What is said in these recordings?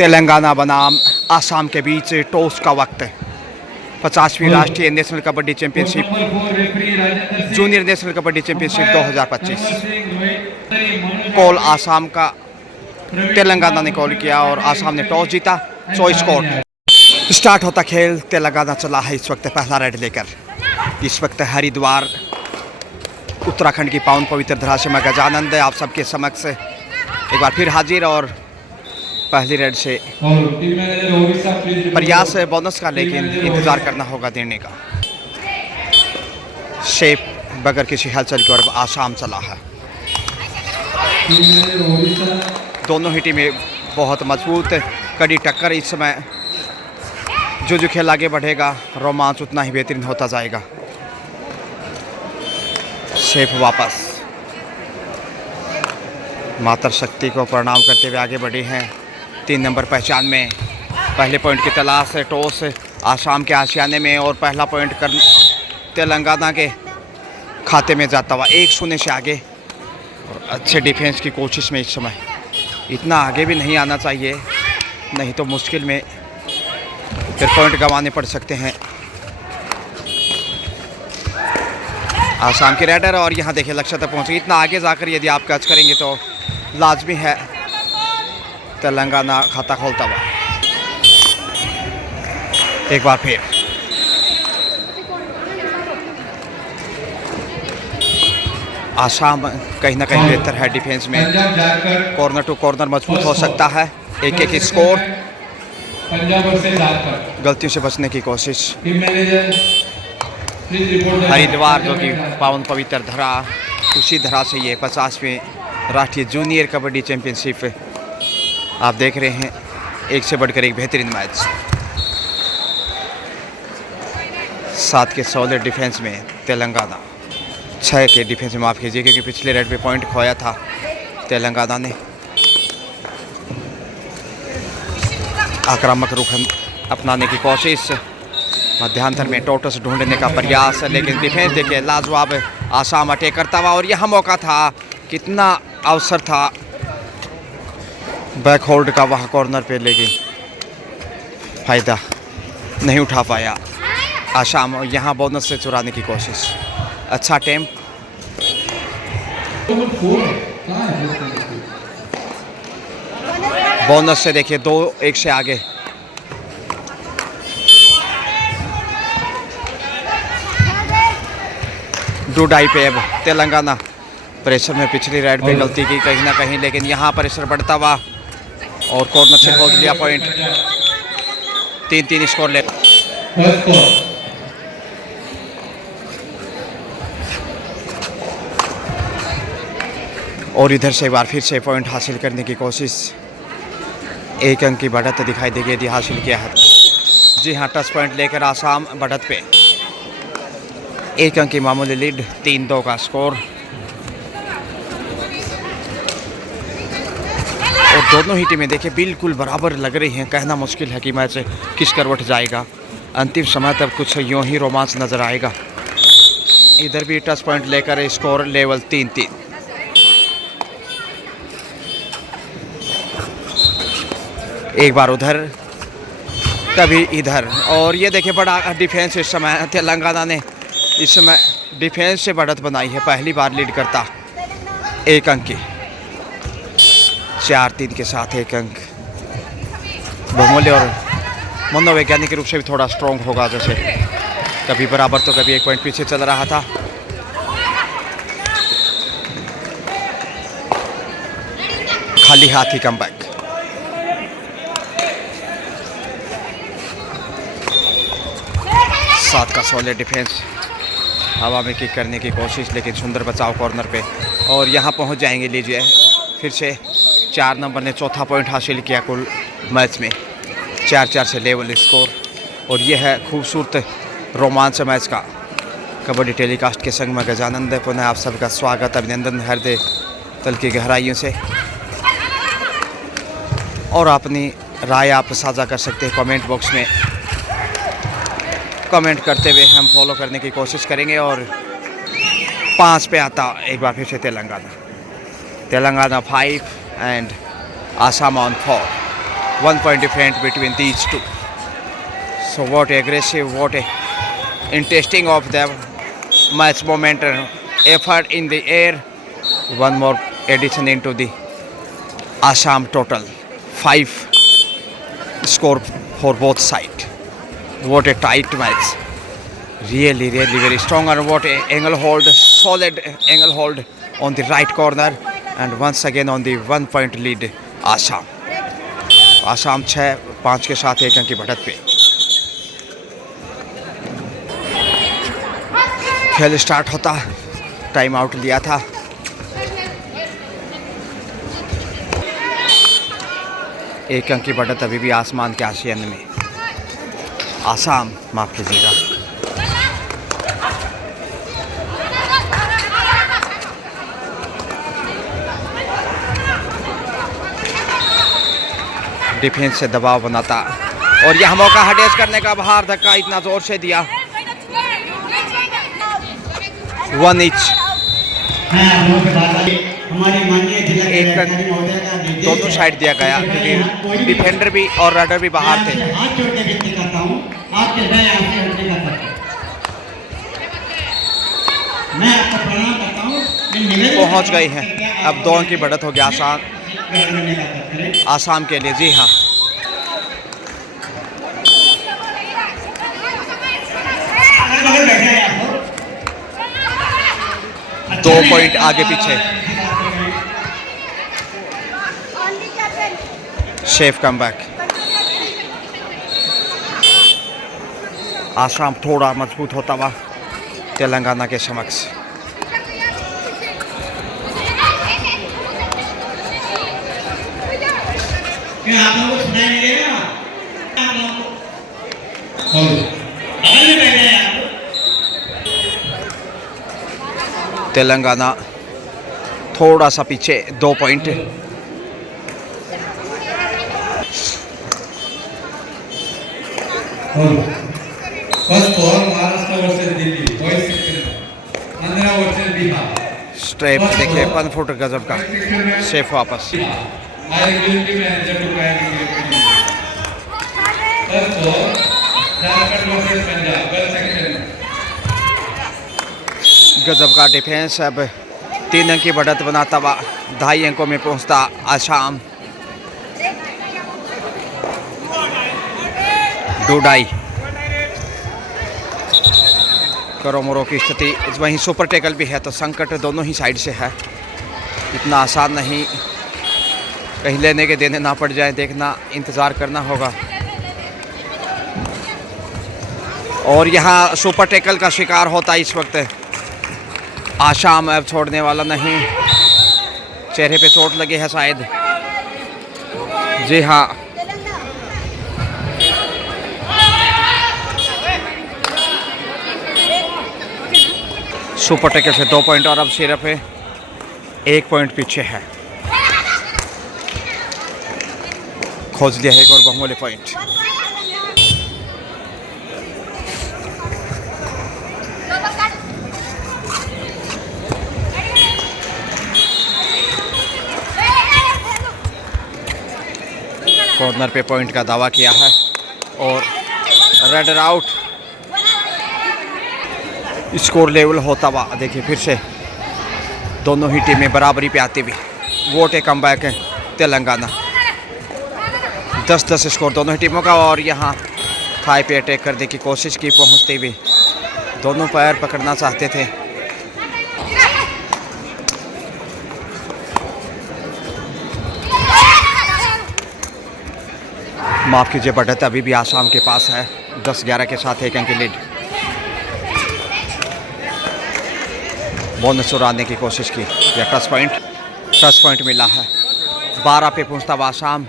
तेलंगाना बनाम आसाम के बीच टॉस का वक्त। 50वीं राष्ट्रीय national kabaddi championship junior national kabaddi championship 2025 call Assam का तेलंगाना ने कॉल किया और आसाम ने टॉस जीता। चॉइस कोर्ट स्टार्ट होता खेल। तेलंगाना चला है इस वक्त पहला रेड लेकर। इस वक्त हरिद्वार उत्तराखंड की पावन पवित्र धरा से मैं गजानंद आप सबके समक्ष एक बार फिर हाजिर और पहली रेड से प्रयास है बोनस का, लेकिन इंतज़ार करना होगा देने का। शेप बगैर किसी हलचल के और आसाम चला है। दोनों ही टीमें बहुत मजबूत कड़ी टक्कर। इस समय जो खेल आगे बढ़ेगा रोमांच उतना ही बेहतरीन होता जाएगा। शेप वापस माता शक्ति को प्रणाम करते हुए आगे बढ़े हैं। 3 नंबर पहचान में पहले पॉइंट की तलाश है। टॉस आसाम के आशियाने में और पहला पॉइंट कर तेलंगाना के खाते में जाता हुआ 1-0 से आगे। और अच्छे डिफेंस की कोशिश में इस समय इतना आगे भी नहीं आना चाहिए, नहीं तो मुश्किल में फिर पॉइंट गंवाने पड़ सकते हैं आसाम के रेडर। और यहाँ देखिए लक्ष्य तक पहुँचे। इतना आगे जाकर यदि आप कैच करेंगे तो लाजमी है तेलंगाना खाता खोलता हुआ। एक बार फिर आसाम कहीं ना कहीं बेहतर है डिफेंस में। कॉर्नर टू कॉर्नर मजबूत हो सकता है। 1-1 स्कोर। गलतियों से बचने की कोशिश। हरिद्वार जो कि पावन पवित्र धरा, उसी धरा से ये 50वीं राष्ट्रीय जूनियर कबड्डी चैंपियनशिप आप देख रहे हैं। एक से बढ़कर एक बेहतरीन मैच। 7 के सॉलिड डिफेंस में तेलंगाना, 6 के डिफेंस में माफ़ कीजिए क्योंकि पिछले रेड पे पॉइंट खोया था तेलंगाना ने। आक्रामक रुख अपनाने की कोशिश, मध्यांतर में टोटस ढूंढने का प्रयास, लेकिन डिफेंस देखिए लाजवाब आसाम अटैक करता हुआ। और यह मौका था, कितना अवसर था बैक होल्ड का वहाँ कॉर्नर पे, लेकिन फ़ायदा नहीं उठा पाया आसाम। यहाँ बोनस से चुराने की कोशिश। अच्छा टेम। बोनस से देखिए 2-1 से आगे। डूडाई पे अब तेलंगाना प्रेशर में पिछली राइड पे गलती की कहीं ना कहीं, लेकिन यहाँ प्रेशर बढ़ता हुआ और कॉर्नर से खोज लिया पॉइंट। 3-3 स्कोर ले। और इधर से एक बार फिर से पॉइंट हासिल करने की कोशिश। 1 अंक की बढ़त दिखाई देगी यदि हासिल किया है। जी हाँ, टच पॉइंट लेकर आसाम बढ़त पे। 1 अंक की मामूली लीड। 3-2 का स्कोर। और दोनों ही टीमें देखिए बिल्कुल बराबर लग रही हैं। कहना मुश्किल है कि मैच किस करवट जाएगा। अंतिम समय तक कुछ यूं ही रोमांच नज़र आएगा। इधर भी टच पॉइंट लेकर स्कोर लेवल 3-3। एक बार उधर कभी इधर। और ये देखिए बड़ा डिफेंस इस समय तेलंगाना ने इस समय डिफेंस से बढ़त बनाई है। पहली बार लीड करता 1 अंक की। 4-3 के साथ 1 अंक बहुमूल्य और मनोवैज्ञानिक रूप से भी थोड़ा स्ट्रॉन्ग होगा। जैसे कभी बराबर तो कभी 1 पॉइंट पीछे चल रहा था। खाली हाथ ही कमबैक। सात का सॉलिड डिफेंस। हवा में किक करने की कोशिश, लेकिन सुंदर बचाव कॉर्नर पे। और यहाँ पहुँच जाएंगे। लीजिए फिर से 4 नंबर ने चौथा पॉइंट हासिल किया कुल मैच में। 4-4 से लेवल स्कोर। और यह है खूबसूरत रोमांच मैच का। कबड्डी टेलीकास्ट के संग में गजानंद पुनः आप सबका स्वागत, अभिनंदन हृदय तल की गहराइयों से। और अपनी राय आप साझा कर सकते हैं कमेंट बॉक्स में। कमेंट करते हुए हम फॉलो करने की कोशिश करेंगे। और 5 पे आता एक बार फिर से Telangana 5 and Assam on 4। 1 point difference between these two. So what aggressive, what a interesting of the match momentum, effort in the air. One more addition into the Assam total. 5 score for both sides. What a tight match. Really very strong, and what a angle hold, solid angle hold on the right corner, and once again on the 1 point lead Assam. Assam 6-5 के साथ 1 अंक की बढ़त पे। खेल start होता, time out लिया था। एक अंक की बढ़त अभी भी आसमान के आशियान में। आसाम, माफ कीजिएगा। डिफेंस से दबाव बनाता, और यह मौका हटेज करने का, बाहर धक्का इतना जोर से दिया। 1 each। एक दोनों साइड दिया गया, क्योंकि डिफेंडर भी और राइडर भी बाहर थे। पहुंच गई है, अब 2 अंक की बढ़त हो गया आसाम के लिए। जी हाँ, दो पॉइंट आगे पीछे। Safe comeback. आसाम थोड़ा मजबूत होता हुआ तेलंगाना के समक्ष। आप लोगों को सुनाई नहीं देगा? आप लोगों को बगल में बैठ जाए आप। तेलंगाना थोड़ा सा पीछे, 2 point. First over Maharashtra versus Delhi, boys section में। आंध्रा वर्सेस बिहार। स्ट्रेप देखिए, 1 फुट गजब का। सेफ वापस। गजब का डिफेंस। अब 3 अंक की बढ़त बनाता हुआ 2.5 अंकों में पहुंचता आसाम। डोडाई करोमोरो की स्थिति, वहीं सुपर टैकल भी है, तो संकट दोनों ही साइड से है। इतना आसान नहीं, कहीं लेने के देने ना पड़ जाए, देखना, इंतज़ार करना होगा। और यहाँ सुपर टैकल का शिकार होता है इस वक्त आसाम। अब छोड़ने वाला नहीं, चेहरे पे चोट लगी है शायद। जी हाँ, सुपर टैकल से 2 पॉइंट, और अब सिर्फ 1 पॉइंट पीछे है। खोज लिया है एक और बहुमूल्य पॉइंट। कॉर्नर पे पॉइंट का दावा किया है, और रेडर आउट। स्कोर लेवल होता हुआ देखिए, फिर से दोनों ही टीमें बराबरी पे आती हुई। वोट ए कमबैक है तेलंगाना। 10-10 स्कोर दोनों ही टीमों का, और यहाँ थाई पे अटैक करने की कोशिश की पहुँचते हुए। दोनों पैर पकड़ना चाहते थे। माफ़ कीजिए, बढ़त अभी भी आसाम के पास है 10-11 के साथ 1 अंक की लीड। बोनस उड़ाने की कोशिश की, या टच पॉइंट मिला है। 12 पे पहुंचता हुआ आसाम,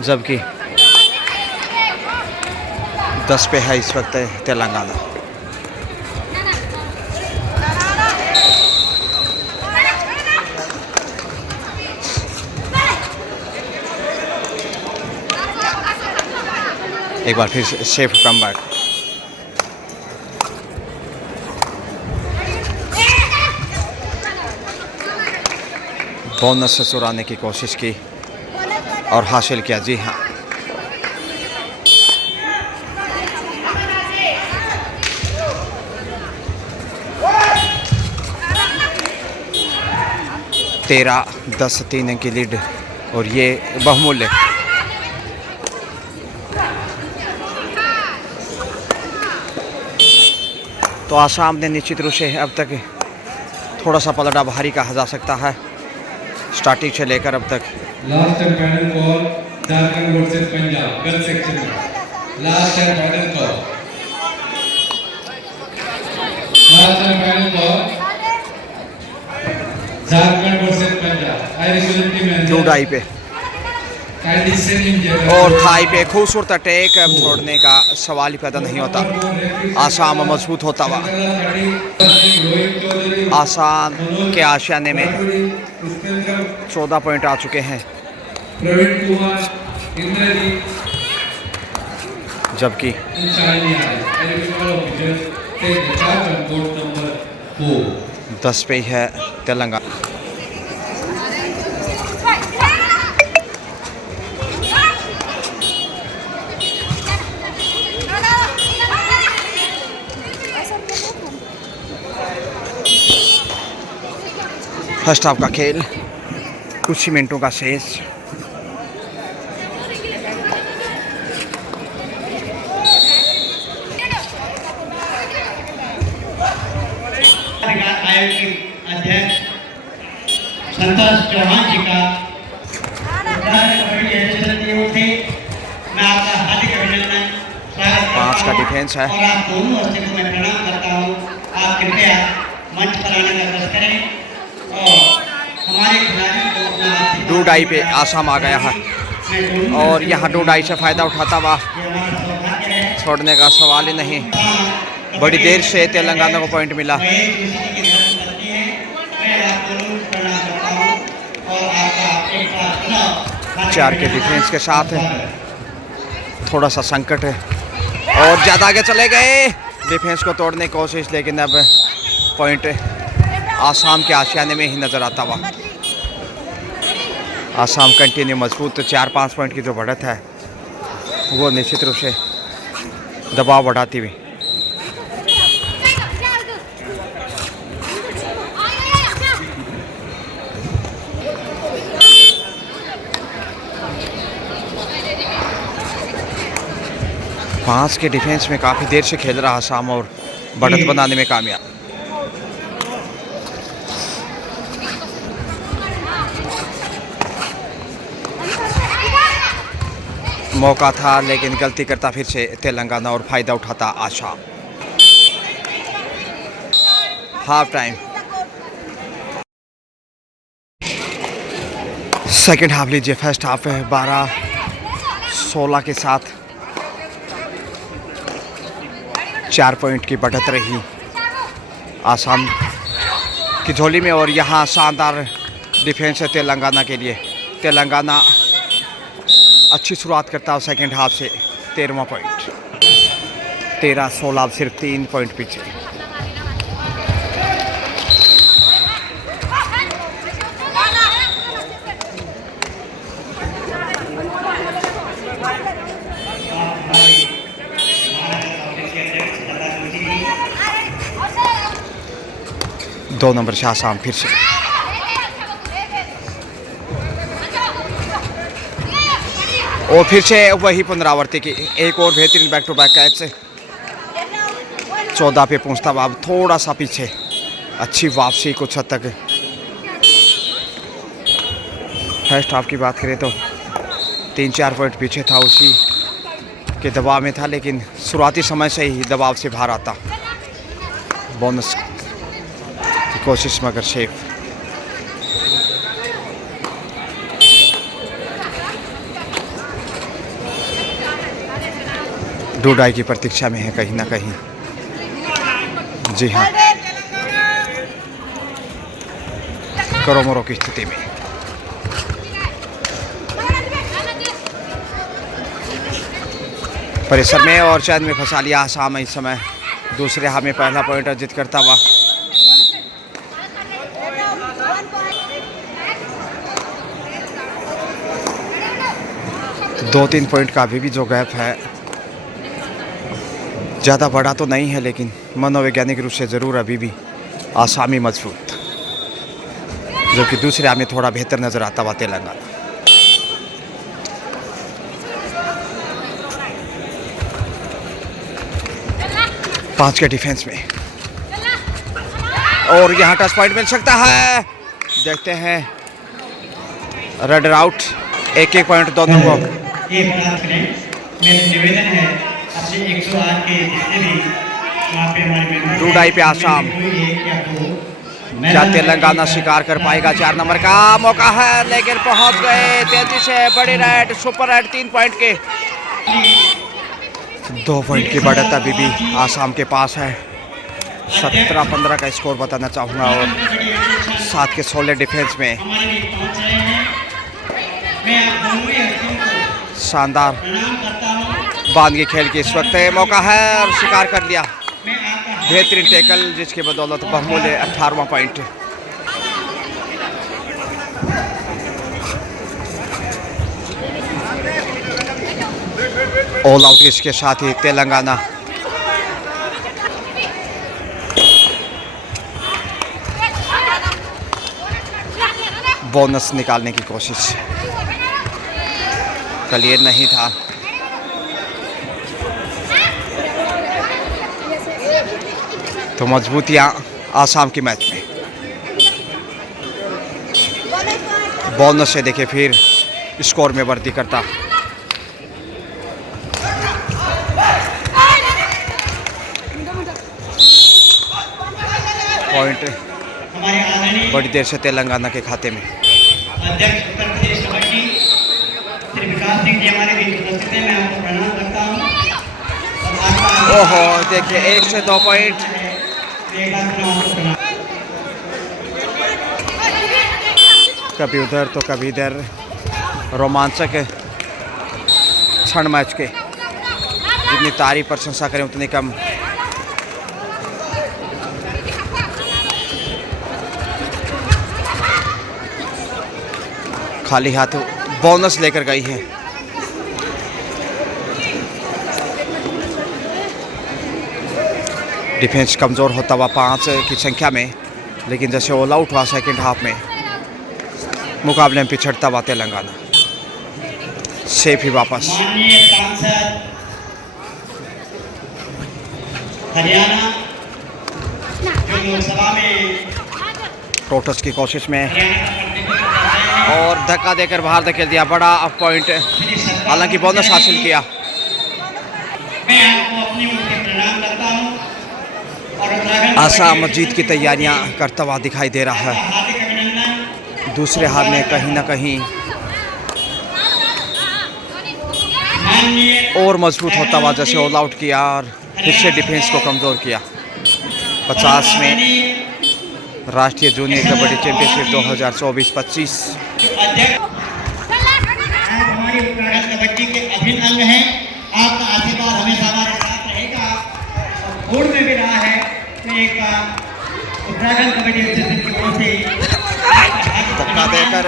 जबकि 10 पे है इस वक्त तेलंगाना। एक बार फिर सेफ कमबैक। बोनस से चुराने की कोशिश की और हासिल किया। जी हाँ, 13-10 अंक की लीड और ये बहुमूल्य। तो आसाम ने निश्चित रूप से अब तक थोड़ा सा पलड़ा भारी कहा जा सकता है स्टार्टिंग से लेकर अब तक। Last and final call Jharkhand versus Punjab girls section में। Last and final call, last and final call Jharkhand versus Punjab. I represent team दो डाई पे और थाई पे खूबसूरत अटैक। अब छोड़ने का सवाल ही पैदा नहीं होता। आसाम मजबूत होता हुआ आसाम के आशियाने में 14 पॉइंट आ चुके हैं, जबकि 10 पे ही है तेलंगाना। फर्स्ट हाफ का खेल कुछ ही मिनटों का शेष। आयोग के अध्यक्ष संतोष चौहान जी का कबड्डी एसोसिएशन की ओर से मैं आपका हार्दिक अभिनंदन स्वागत 5 का डिफेंस है। और आप दोनों हस्ते को मैं प्रणाम करता हूँ। आप कृपया मंच पर आने का प्रयास करें और हमारे खिलाड़ियों को अपना दो डाई पे आसाम आ गया है और यहाँ दो डाई से फायदा उठाता हुआ छोड़ने का सवाल ही नहीं। बड़ी देर से तेलंगाना को पॉइंट मिला। 4 के डिफेंस के साथ थोड़ा सा संकट है और ज़्यादा आगे चले गए डिफेंस को तोड़ने की कोशिश, लेकिन अब पॉइंट आसाम के आशियाने में ही नज़र आता हुआ। आसाम कंटिन्यू मजबूत। 4-5 पॉइंट की जो बढ़त है वो निश्चित रूप से दबाव बढ़ाती हुई। पांच के डिफेंस में काफ़ी देर से खेल रहा आसाम और बढ़त बनाने में कामयाब। मौका था लेकिन गलती करता फिर से तेलंगाना और फायदा उठाता Assam. Half time second half लीजिए। फर्स्ट हाफ 12-16 के साथ 4 पॉइंट की बढ़त रही आसाम की झोली में और यहाँ शानदार डिफेंस है तेलंगाना के लिए। तेलंगाना अच्छी शुरुआत करता है सेकेंड हाफ से। 13वां पॉइंट 13-16 सिर्फ 3 पॉइंट पीछे। दो नंबर से आसाम फिर से और फिर से वही पुनरावृत्ति की एक और बेहतरीन बैक टू बैक कैच से 14 पे पहुंचता हुआ अब थोड़ा सा पीछे। अच्छी वापसी कुछ हद तक। फर्स्ट हाफ की बात करें तो 3-4 पॉइंट पीछे था, उसी के दबाव में था, लेकिन शुरुआती समय से ही दबाव से बाहर आता। बोनस की कोशिश मगर सेफ। डूडाई की प्रतीक्षा में है कहीं ना कहीं। जी हाँ, करोमोरो की स्थिति में। परिसर में और चैन में फंसा लिया आसाम इस समय। दूसरे हाफ में पहला पॉइंट अर्जित करता हुआ। दो 3 पॉइंट का अभी भी जो गैप है ज़्यादा बड़ा तो नहीं है, लेकिन मनोवैज्ञानिक रूप से ज़रूर अभी भी आसामी मजबूत। जबकि दूसरे हाफ में थोड़ा बेहतर नजर आता हुआ तेलंगाना। पांच के डिफेंस में और यहाँ टच पॉइंट मिल सकता है, देखते हैं। रनर आउट, एक पॉइंट दोनों को। ये प्रयास करें। मेरा निवेदन है अपने 108 के जितने भी वहाँ पे हमारे मेंबर रूडाई पे आसाम, क्या तेलंगाना शिकार कर पाएगा? 4 नंबर का मौका है लेकिन पहुंच गए तेजी से। बड़ी रेड, सुपर रेड 3 पॉइंट के, 2 पॉइंट की बढ़त अभी भी आसाम के पास है। 17-15 का स्कोर बताना चाहूँगा और 7 के सोलह डिफेंस में शानदार बांध के खेल की इस वक्त मौका है और शिकार कर लिया। बेहतरीन टैकल जिसकी बदौलत बहुमूल्य 18वां पॉइंट। ऑल आउट इसके साथ ही तेलंगाना बोनस निकालने की कोशिश, क्लियर नहीं था। तो मजबूतियां आसाम की मैच में। बोनस से देखे फिर स्कोर में वृद्धि करता। पॉइंट बड़ी देर से तेलंगाना के खाते में। अध्यक्ष उत्तर प्रदेश कबड्डी श्री विकास सिंह जी हमारे बीच उपस्थित हैं, मैं आपको प्रणाम करता हूँ। ओहो, देखिए 1 से 2 पॉइंट। कभी उधर तो कभी इधर, रोमांचक क्षण मैच के। जितनी तारीफ प्रशंसा करें उतनी कम। खाली हाथ बोनस लेकर गई है। डिफेंस कमज़ोर होता हुआ 5 की संख्या में, लेकिन जैसे ऑल आउट हुआ सेकंड हाफ में मुकाबले में पिछड़ता हुआ तेलंगाना सेफ ही वापस। माननीय सांसद हरियाणा जो लोकसभा में टोटस की कोशिश में और धक्का देकर बाहर धकेल दिया। बड़ा पॉइंट, हालांकि बोनस हासिल किया। मैं आपको अपनी ओर से प्रणाम करता हूं और उत्तराखंड आसाम जीत की तैयारियां करता हुआ दिखाई दे रहा है। हार्दिक अभिनंदन। दूसरे हाथ में कहीं ना कहीं माननीय और मजबूत होता हुआ जैसे ऑल आउट किया और फिर से डिफेंस को कमज़ोर किया। 50 में राष्ट्रीय जूनियर कबड्डी चैंपियनशिप 2024-25। अध्यक्ष हमारी उत्तराखंड कबड्डी के अभिन्न अंग हैं। आपका आशीर्वाद हमेशा हमारे साथ रहेगा और बोर्ड में भी रहा है। तो एक बार उत्तराखंड कबड्डी एसोसिएशन की ओर से धक्का देकर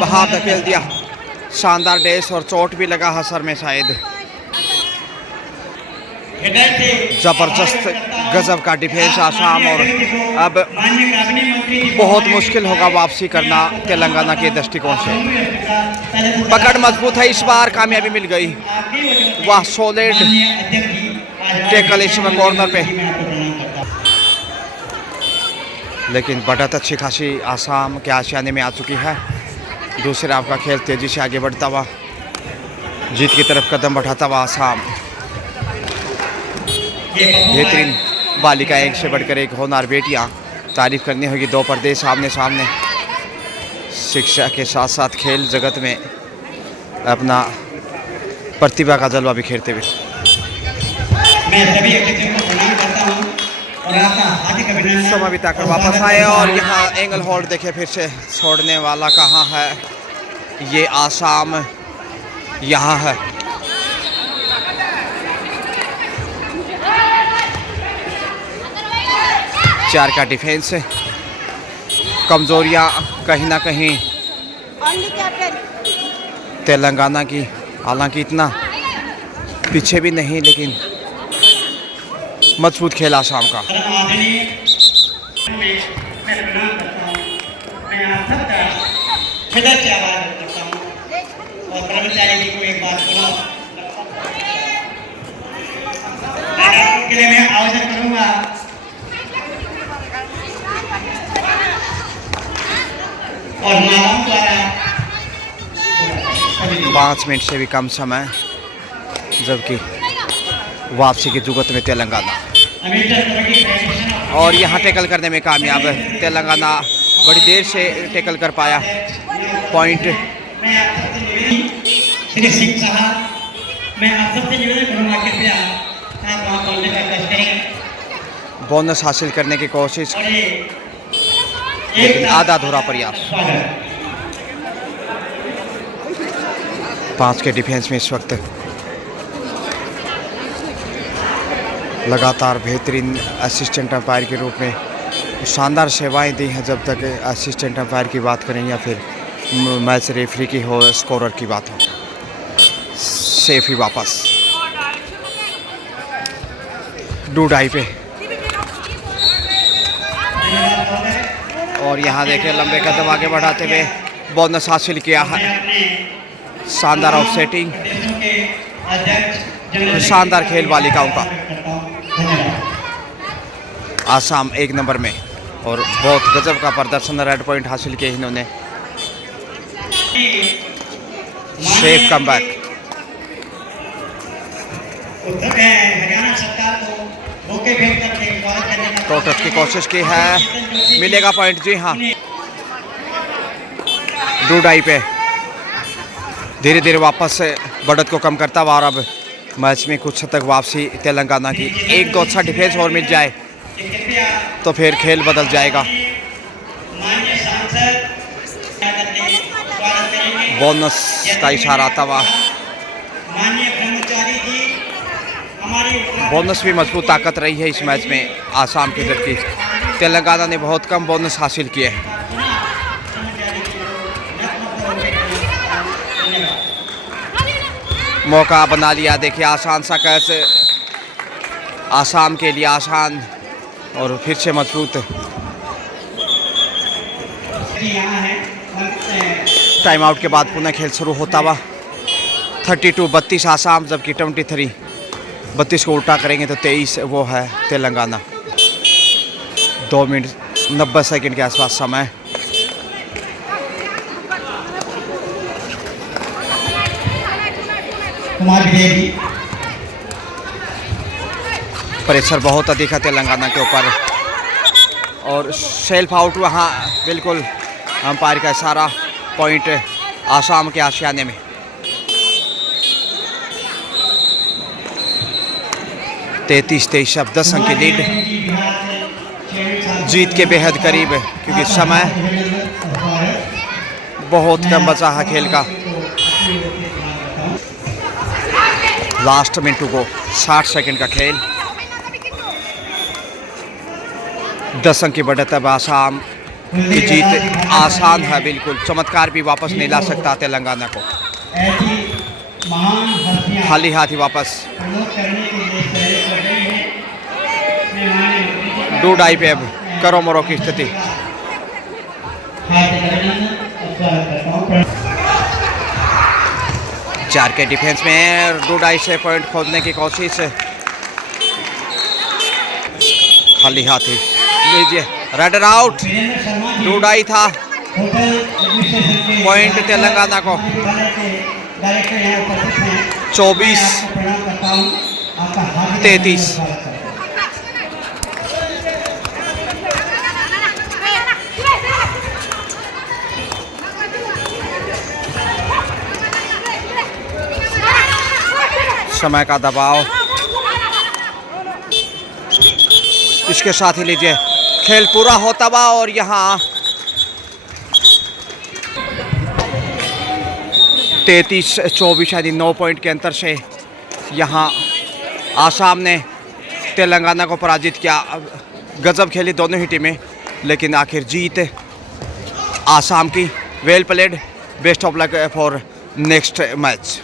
बाहर धकेल दिया। शानदार डैश और चोट भी लगा है सर में शायद। जबरदस्त गजब का डिफेंस आसाम और अब बहुत मुश्किल होगा वापसी करना तेलंगाना के दृष्टिकोण से। पकड़ मजबूत है, इस बार कामयाबी मिल गई। वाह, सॉलिड टैकल इस समय कॉर्नर पे। लेकिन बढ़त अच्छी खासी आसाम के आशियाने में आ चुकी है। दूसरे हाफ का खेल तेजी से आगे बढ़ता हुआ, जीत की तरफ कदम बढ़ाता हुआ आसाम। बेहतरीन बालिका, एक से बढ़कर एक होनहार बेटियां। तारीफ करनी होगी दो पर्दे सामने सामने। शिक्षा के साथ साथ खेल जगत में अपना प्रतिभा का जलवा बिखेरते हुए। मैं सभी अतिथियों को प्रणाम करता हूं और आपका हार्दिक अभिनंदन। समय बिताकर वापस आए और यहाँ एंगल होल्ड देखे फिर से। छोड़ने वाला कहाँ है? ये आसाम यहाँ है। चार का डिफेंस, कमजोरियां कहीं ना कहीं तेलंगाना की, हालांकि इतना पीछे भी नहीं, लेकिन मजबूत खेल आसाम का। मैं प्रणाम करता हूं। मैं मैं आप सबका हृदय से आभार व्यक्त करता हूँ और कर्मचारी जी को एक बार पुनः के लिए मैं आयोजन करूंगा। 5 मिनट से भी कम समय, जबकि वापसी की जुगत में तेलंगाना, और यहाँ टैकल करने में कामयाब है तेलंगाना। बड़ी देर से टैकल कर पाया। पॉइंट श्री सिंह साहब, मैं आप सबसे निवेदन करूंगा कृपया आप वहाँ पहुँचने का कष्ट करें। बोनस हासिल करने की कोशिश, लेकिन आधा अधूरा प्रयास। 5 के डिफेंस में इस वक्त लगातार बेहतरीन असिस्टेंट अंपायर के रूप में शानदार सेवाएं दी हैं। जब तक असिस्टेंट अंपायर की बात करें या फिर मैच रेफरी की हो, स्कोरर की बात हो, सेफ ही वापस डूडाई पे। और यहाँ देखें लंबे कदम आगे बढ़ाते हुए बोनस हासिल किया है। शानदार ऑफसेटिंग, शानदार खेल बालिकाओं का। आसाम 1 नंबर में और बहुत गजब का प्रदर्शन, रेड पॉइंट हासिल किए इन्होंने। Safe comeback. हरियाणा सरकार को मौके भेज करके स्वागत करने का प्रोटेस्ट की कोशिश की है, मिलेगा पॉइंट। जी हाँ, डूडाई पे धीरे धीरे वापस बढ़त को कम करता हुआ, और अब मैच में कुछ हद तक वापसी तेलंगाना की। 1-2 अच्छा डिफेंस और मिल जाए तो फिर खेल बदल जाएगा। बोनस का इशारा आता हुआ, बोनस भी मजबूत ताकत रही है इस मैच में आसाम की, जबकि तेलंगाना ने बहुत कम बोनस हासिल किए हैं। मौका बना लिया, देखिए आसान सा कैच, आसाम के लिए आसान और फिर से मजबूत। टाइम आउट के बाद पुनः खेल शुरू होता हुआ। 32-32 आसाम, जबकि 23 32 को उल्टा करेंगे तो 23 वो है तेलंगाना। 2 मिनट 90 सेकंड के आसपास समय। प्रेशर बहुत अधिक है तेलंगाना के ऊपर, और सेल्फ आउट वहाँ बिल्कुल अंपायर का इशारा, पॉइंट आसाम के आशियाने में। तेईस अब 10 अंक की लीड, जीत के बेहद करीब है, क्योंकि समय बहुत कम बचा है खेल का। लास्ट मिनट को 60 सेकंड का खेल। 10 अंक की बढ़त है। आसाम की जीत आसान है बिल्कुल, चमत्कार भी वापस नहीं ला सकता तेलंगाना को। खाली हाथ ही वापस। डूडाई पे अब करो मरो की स्थिति। चार के डिफेंस में डूडाई से पॉइंट खोजने की कोशिश, खाली हाथ ही। लीजिए रेडर आउट, डूडाई था, पॉइंट तेलंगाना को। 24-33। समय का दबाव, इसके साथ ही लीजिए खेल पूरा होता हुआ, और यहाँ 33-24 यानी 9 पॉइंट के अंतर से यहाँ आसाम ने तेलंगाना को पराजित किया। गजब खेली दोनों ही टीमें, लेकिन आखिर जीत आसाम की। Well played, best of luck for next match.